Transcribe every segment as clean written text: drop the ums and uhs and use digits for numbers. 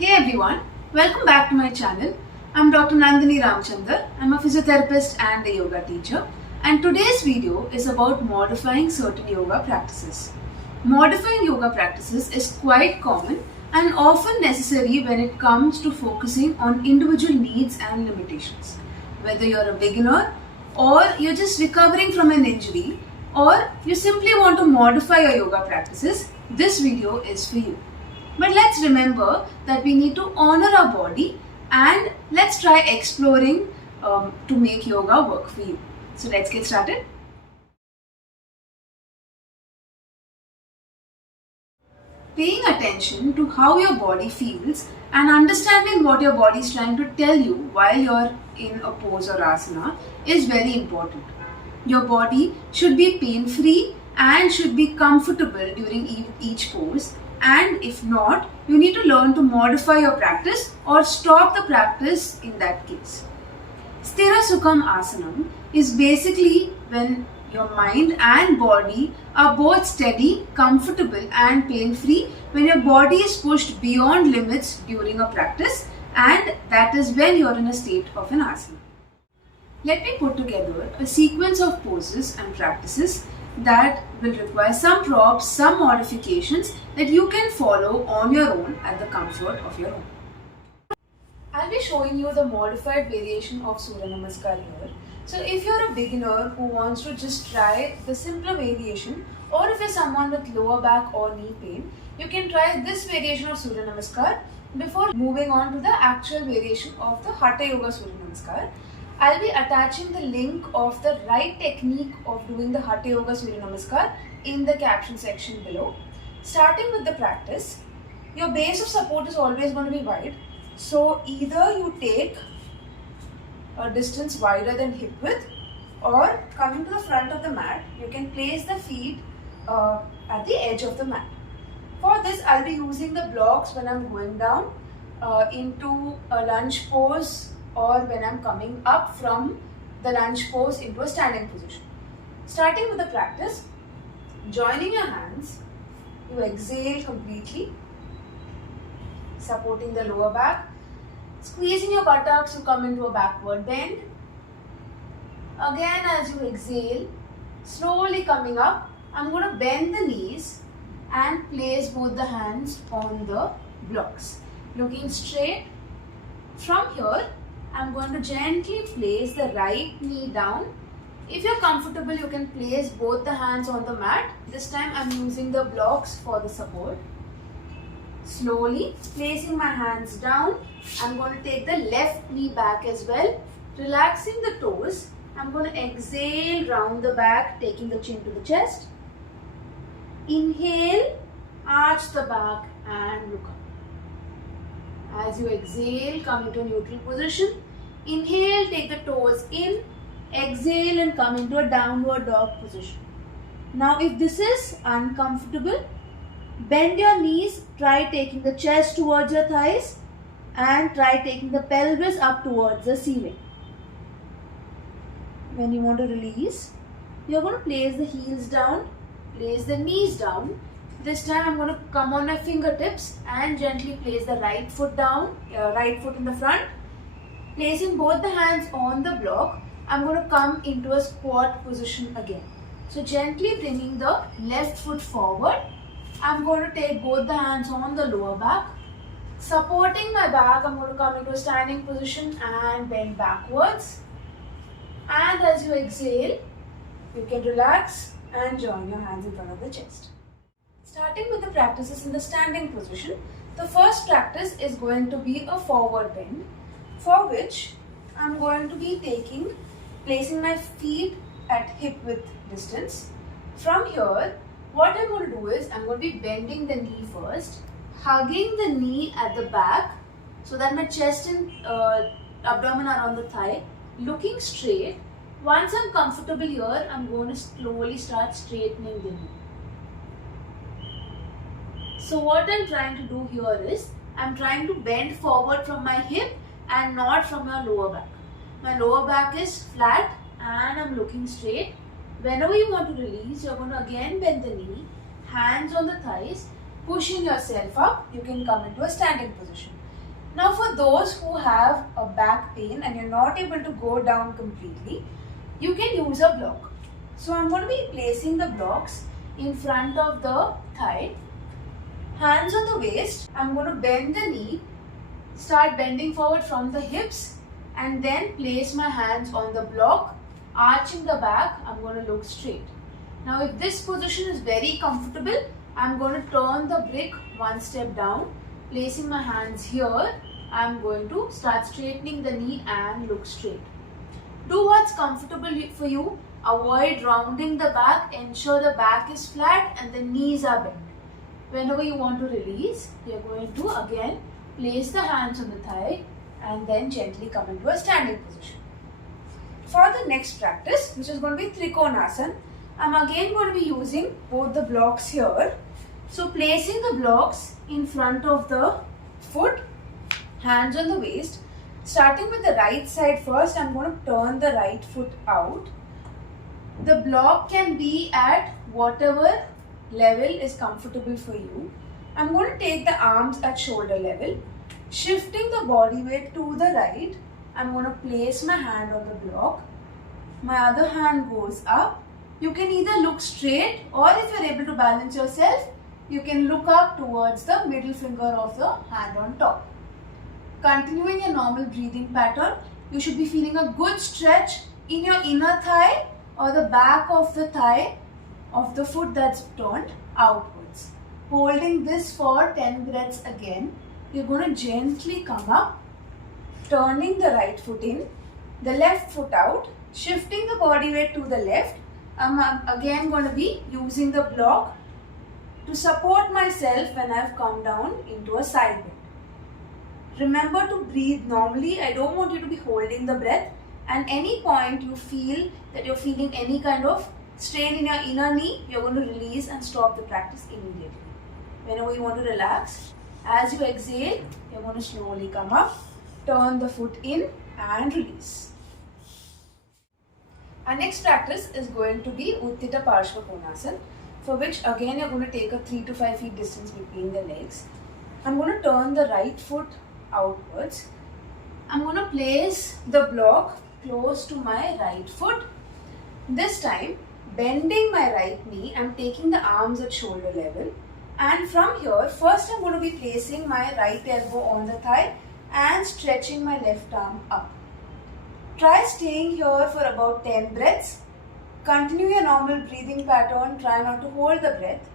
Hey everyone, welcome back to my channel. I'm Dr. Nandini Ramchandar. I'm a physiotherapist and a yoga teacher. And today's video is about modifying certain yoga practices. Modifying yoga practices is quite common and often necessary when it comes to focusing on individual needs and limitations. Whether you're a beginner or you're just recovering from an injury or you simply want to modify your yoga practices, this video is for you. But let's remember that we need to honor our body and let's try exploring to make yoga work for you. So let's get started. Paying attention to how your body feels and understanding what your body is trying to tell you while you're in a pose or asana is very important. Your body should be pain-free and should be comfortable during each pose. And if not, you need to learn to modify your practice or stop the practice in that case. Sthira Sukham Asanam is basically when your mind and body are both steady, comfortable and pain-free when your body is pushed beyond limits during a practice, and that is when you are in a state of an asana. Let me put together a sequence of poses and practices that will require some props, some modifications that you can follow on your own at the comfort of your home. I'll be showing you the modified variation of Surya Namaskar here. So if you're a beginner who wants to just try the simpler variation, or if you're someone with lower back or knee pain, you can try this variation of Surya Namaskar before moving on to the actual variation of the Hatha Yoga Surya Namaskar. I'll be attaching the link of the right technique of doing the Hatha Yoga Surya Namaskar in the caption section below. Starting with the practice, your base of support is always going to be wide. So either you take a distance wider than hip width, or coming to the front of the mat, you can place the feet at the edge of the mat. For this, I'll be using the blocks when I'm going down into a lunge pose, or when I'm coming up from the lunge pose into a standing position. Starting with the practice, joining your hands, you exhale completely, supporting the lower back, squeezing your buttocks to come into a backward bend. Again, as you exhale, slowly coming up, I'm going to bend the knees and place both the hands on the blocks. Looking straight. From here, I'm going to gently place the right knee down. If you're comfortable, you can place both the hands on the mat. This time I'm using the blocks for the support. Slowly placing my hands down, I'm going to take the left knee back as well. Relaxing the toes, I'm going to exhale round the back, taking the chin to the chest. Inhale, arch the back and look up. As you exhale, come into a neutral position. Inhale, take the toes in. Exhale and come into a downward dog position. Now if this is uncomfortable, bend your knees, try taking the chest towards your thighs and try taking the pelvis up towards the ceiling. When you want to release, you're going to place the heels down, place the knees down. This time I'm going to come on my fingertips and gently place the right foot down, right foot in the front. Placing both the hands on the block, I'm going to come into a squat position again. So gently bringing the left foot forward, I'm going to take both the hands on the lower back. Supporting my back, I'm going to come into a standing position and bend backwards. And as you exhale, you can relax and join your hands in front of the chest. Starting with the practices in the standing position, the first practice is going to be a forward bend, for which I'm going to be placing my feet at hip width distance. From here, what I'm going to do is I'm going to be bending the knee first, hugging the knee at the back so that my chest and abdomen are on the thigh, looking straight. Once I'm comfortable here, I'm going to slowly start straightening the knee. So what I'm trying to do here is, I'm trying to bend forward from my hip and not from my lower back. My lower back is flat and I'm looking straight. Whenever you want to release, you're going to again bend the knee, hands on the thighs, pushing yourself up, you can come into a standing position. Now for those who have a back pain and you're not able to go down completely, you can use a block. So I'm going to be placing the blocks in front of the thigh, hands on the waist. I'm going to bend the knee, start bending forward from the hips, and then place my hands on the block, arching the back. I'm going to look straight. Now if this position is very comfortable, I'm going to turn the brick one step down, placing my hands here. I'm going to start straightening the knee and look straight. Do what's comfortable for you. Avoid rounding the back. Ensure the back is flat and the knees are bent. Whenever you want to release, you're going to again place the hands on the thigh and then gently come into a standing position. For the next practice, which is going to be Trikonasana, I'm again going to be using both the blocks here. So placing the blocks in front of the foot, hands on the waist. Starting with the right side first, I'm going to turn the right foot out. The block can be at whatever level is comfortable for you. I'm going to take the arms at shoulder level. Shifting the body weight to the right, I'm going to place my hand on the block. My other hand goes up. You can either look straight, or if you're able to balance yourself, you can look up towards the middle finger of the hand on top. Continuing your normal breathing pattern, you should be feeling a good stretch in your inner thigh or the back of the thigh of the foot that's turned outwards. Holding this for 10 breaths again. You're going to gently come up, turning the right foot in, the left foot out, shifting the body weight to the left. I'm again going to be using the block to support myself when I've come down into a side bend. Remember to breathe normally. I don't want you to be holding the breath. And any point you feel that you're feeling any kind of strain in your inner knee, you're going to release and stop the practice immediately. Whenever you want to relax, as you exhale, you're going to slowly come up, turn the foot in and release. Our next practice is going to be Utthita Parshva Konasana, for which again you're going to take a 3 to 5 feet distance between the legs. I'm going to turn the right foot outwards. I'm going to place the block close to my right foot. This time, bending my right knee, I'm taking the arms at shoulder level. And from here, first I'm going to be placing my right elbow on the thigh and stretching my left arm up. Try staying here for about 10 breaths. Continue your normal breathing pattern. Try not to hold the breath.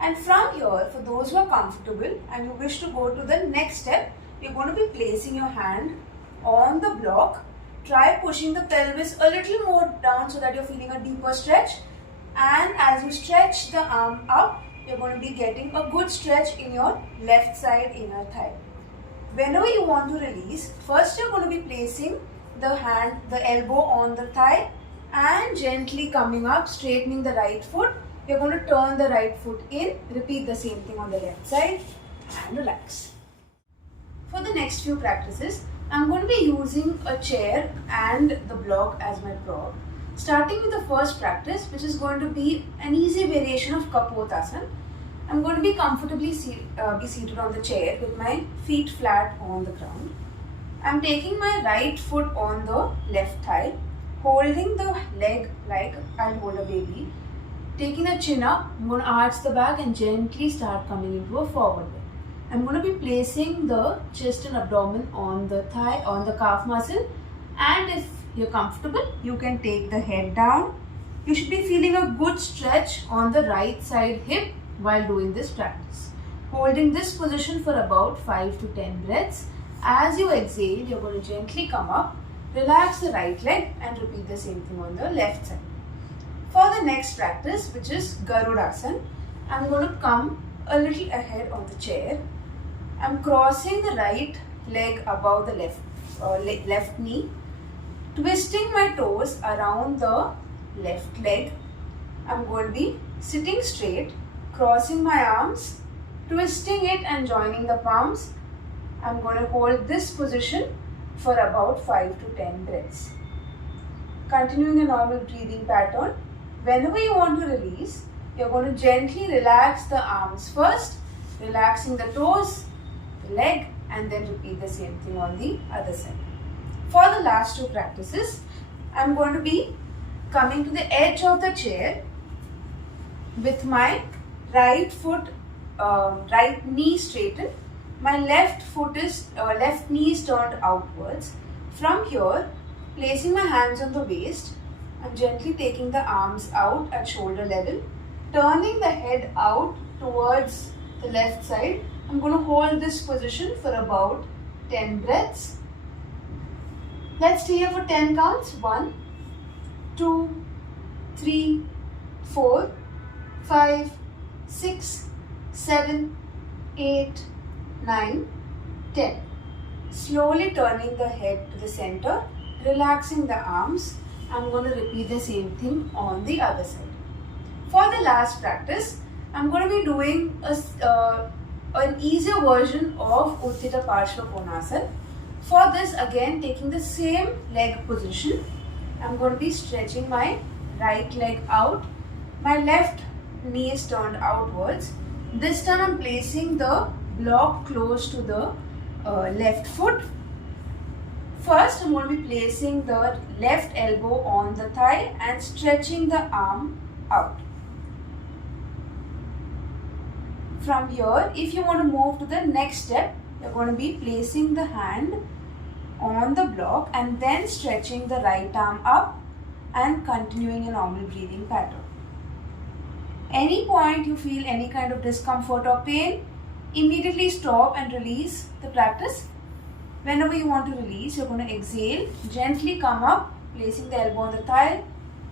And from here, for those who are comfortable and you wish to go to the next step, you're going to be placing your hand on the block. Try pushing the pelvis a little more down so that you're feeling a deeper stretch. And as you stretch the arm up, you're going to be getting a good stretch in your left side inner thigh. Whenever you want to release, first you're going to be placing the elbow on the thigh and gently coming up, straightening the right foot. You're going to turn the right foot in, repeat the same thing on the left side and relax. For the next few practices, I'm going to be using a chair and the block as my prop. Starting with the first practice, which is going to be an easy variation of Kapotasana. I'm going to be comfortably be seated on the chair with my feet flat on the ground. I'm taking my right foot on the left thigh, holding the leg like I'll hold a baby. Taking the chin up, I'm going to arch the back and gently start coming into a forward bend. I'm going to be placing the chest and abdomen on the thigh, on the calf muscle, and if you're comfortable, you can take the head down. You should be feeling a good stretch on the right side hip while doing this practice. Holding this position for about 5 to 10 breaths. As you exhale, you're going to gently come up, relax the right leg and repeat the same thing on the left side. For the next practice, which is Garudasana, I'm going to come a little ahead on the chair. I'm crossing the right leg above the left knee, twisting my toes around the left leg. I'm going to be sitting straight, crossing my arms, twisting it and joining the palms. I'm going to hold this position for about 5 to 10 breaths. Continuing a normal breathing pattern. Whenever you want to release, you're going to gently relax the arms first, relaxing the toes, the leg and then repeat the same thing on the other side. For the last two practices, I'm going to be coming to the edge of the chair with my right foot, right knee straightened. My left knee is turned outwards. From here, placing my hands on the waist, I'm gently taking the arms out at shoulder level, turning the head out towards the left side. I'm going to hold this position for about 10 breaths. Let's stay here for 10 counts. 1, 2, 3, 4, 5, 6, 7, 8, 9, 10. Slowly turning the head to the center, relaxing the arms. I'm going to repeat the same thing on the other side. For the last practice, I'm going to be doing an easier version of Utthita Parshva Konasana. For this, again taking the same leg position, I'm going to be stretching my right leg out. My left knee is turned outwards. This time I'm placing the block close to the left foot. First, I'm going to be placing the left elbow on the thigh and stretching the arm out. From here, if you want to move to the next step, you're going to be placing the hand on the block and then stretching the right arm up and continuing a normal breathing pattern. Any point you feel any kind of discomfort or pain, immediately stop and release the practice. Whenever you want to release, you're going to exhale, gently come up, placing the elbow on the thigh,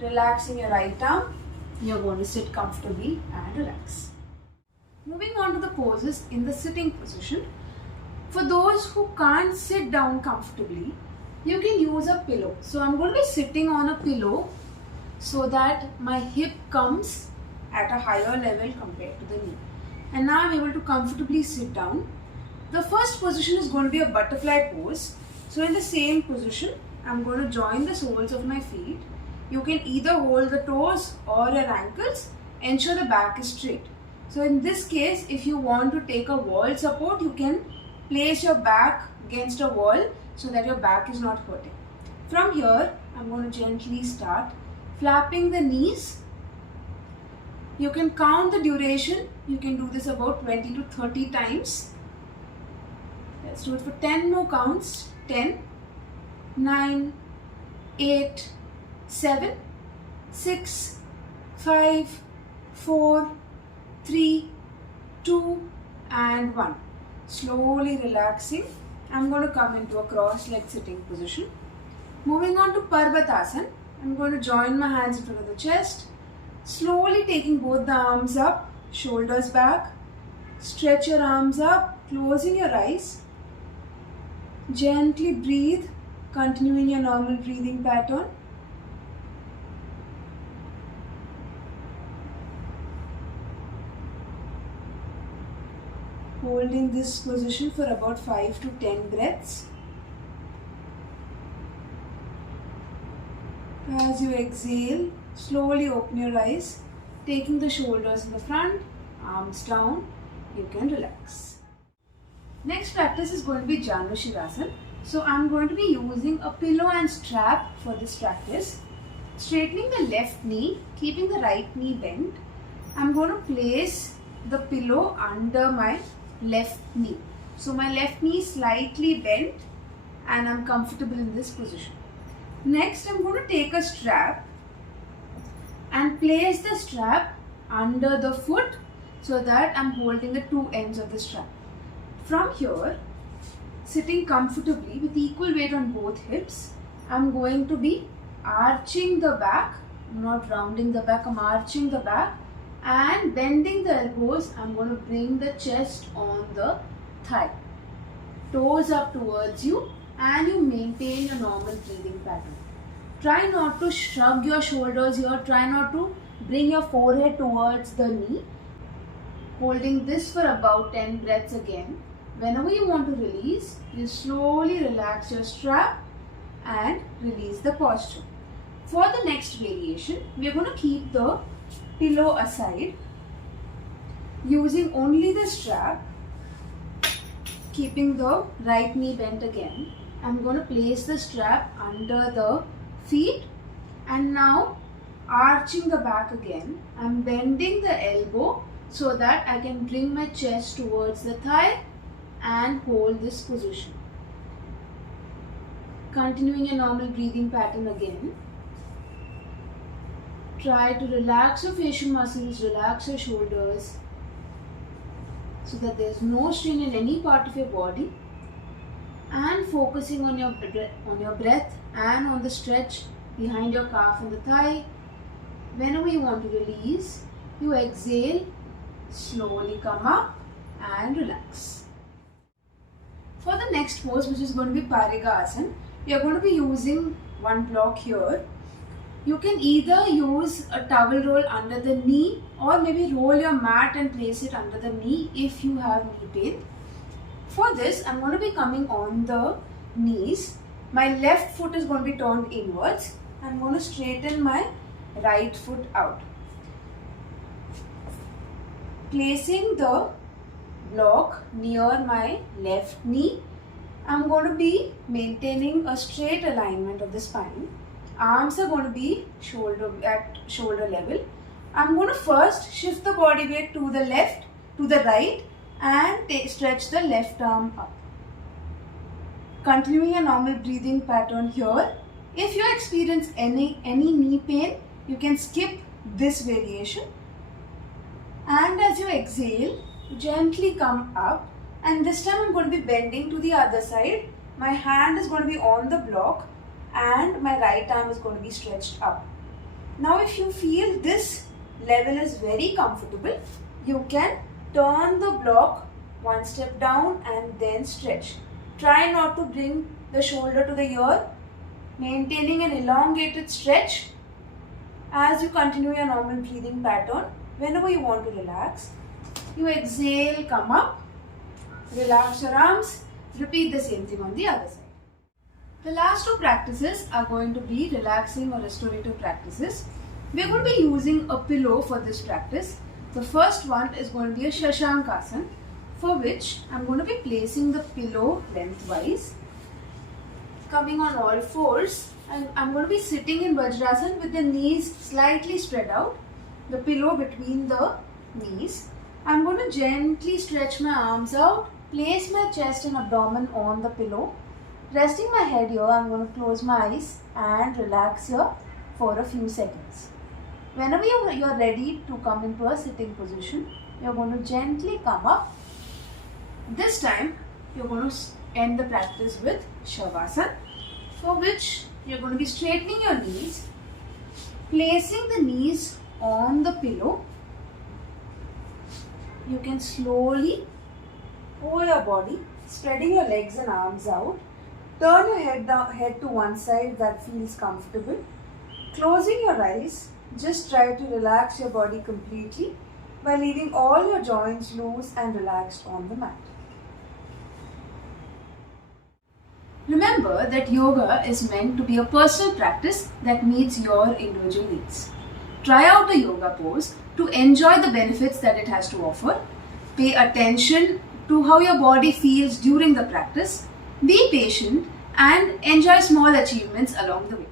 relaxing your right arm. You're going to sit comfortably and relax. Moving on to the poses in the sitting position. For those who can't sit down comfortably, you can use a pillow. So I'm going to be sitting on a pillow so that my hip comes at a higher level compared to the knee. And now I'm able to comfortably sit down. The first position is going to be a butterfly pose. So in the same position, I'm going to join the soles of my feet. You can either hold the toes or your ankles. Ensure the back is straight. So in this case, if you want to take a wall support, you can place your back against a wall so that your back is not hurting. From here, I'm going to gently start flapping the knees. You can count the duration. You can do this about 20 to 30 times. Let's do it for 10 more counts. 10, 9, 8, 7, 6, 5, 4, 3, 2 and 1. Slowly relaxing. I'm going to come into a cross-legged sitting position. Moving on to Parvatasana. I'm going to join my hands in front of the chest. Slowly taking both the arms up, shoulders back. Stretch your arms up, closing your eyes. Gently breathe, continuing your normal breathing pattern. Holding this position for about 5 to 10 breaths. As you exhale, slowly open your eyes, taking the shoulders in the front, arms down, you can relax. Next practice is going to be Janushirasana. So I'm going to be using a pillow and strap for this practice. Straightening the left knee, keeping the right knee bent. I'm going to place the pillow under my left knee. So my left knee is slightly bent and I'm comfortable in this position. Next, I'm going to take a strap and place the strap under the foot so that I'm holding the two ends of the strap. From here, sitting comfortably with equal weight on both hips, I'm going to be arching the back. I'm not rounding the back, I'm arching the back and bending the elbows. I'm going to bring the chest on the thigh. Toes up towards you and you maintain your normal breathing pattern. Try not to shrug your shoulders here. Try not to bring your forehead towards the knee. Holding this for about 10 breaths again. Whenever you want to release, you slowly relax your strap and release the posture. For the next variation, we are going to keep the pillow aside, using only the strap keeping the right knee bent again, I'm going to place the strap under the feet, and now arching the back again. I'm bending the elbow so that I can bring my chest towards the thigh and hold this position. Continuing a normal breathing pattern again. Try to relax your facial muscles, relax your shoulders so that there's no strain in any part of your body, and focusing on your breath and on the stretch behind your calf and the thigh. Whenever you want to release, you exhale, slowly come up and relax. For the next pose, which is going to be Parigasana, you are going to be using one block here. You can either use a towel roll under the knee, or maybe roll your mat and place it under the knee if you have knee pain. For this, I'm going to be coming on the knees. My left foot is going to be turned inwards. I'm going to straighten my right foot out. Placing the block near my left knee, I'm going to be maintaining a straight alignment of the spine. Arms are going to be at shoulder level. I'm going to first shift the body weight to the left, to the right, and stretch the left arm up. Continuing a normal breathing pattern here. If you experience any knee pain, you can skip this variation. And as you exhale, gently come up, and this time I'm going to be bending to the other side. My hand is going to be on the block and my right arm is going to be stretched up. Now if you feel this level is very comfortable, you can turn the block one step down and then stretch. Try not to bring the shoulder to the ear, maintaining an elongated stretch as you continue your normal breathing pattern. Whenever you want to relax, you exhale, come up, relax your arms, repeat the same thing on the other side. The last two practices are going to be relaxing or restorative practices. We are going to be using a pillow for this practice. The first one is going to be a Shashankasana, for which I am going to be placing the pillow lengthwise, coming on all fours, and I am going to be sitting in Vajrasana with the knees slightly spread out, the pillow between the knees. I am going to gently stretch my arms out, place my chest and abdomen on the pillow. Resting my head here, I am going to close my eyes and relax here for a few seconds. Whenever you are ready to come into a sitting position, you are going to gently come up. This time, you are going to end the practice with Shavasana, for which you are going to be straightening your knees, placing the knees on the pillow. You can slowly hold your body, spreading your legs and arms out. Turn your head to one side that feels comfortable. Closing your eyes, just try to relax your body completely by leaving all your joints loose and relaxed on the mat. Remember that yoga is meant to be a personal practice that meets your individual needs. Try out the yoga pose to enjoy the benefits that it has to offer. Pay attention to how your body feels during the practice. Be patient and enjoy small achievements along the way.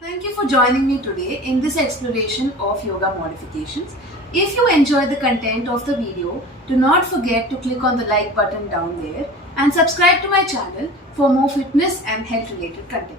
Thank you for joining me today in this exploration of yoga modifications. If you enjoyed the content of the video, do not forget to click on the like button down there and subscribe to my channel for more fitness and health related content.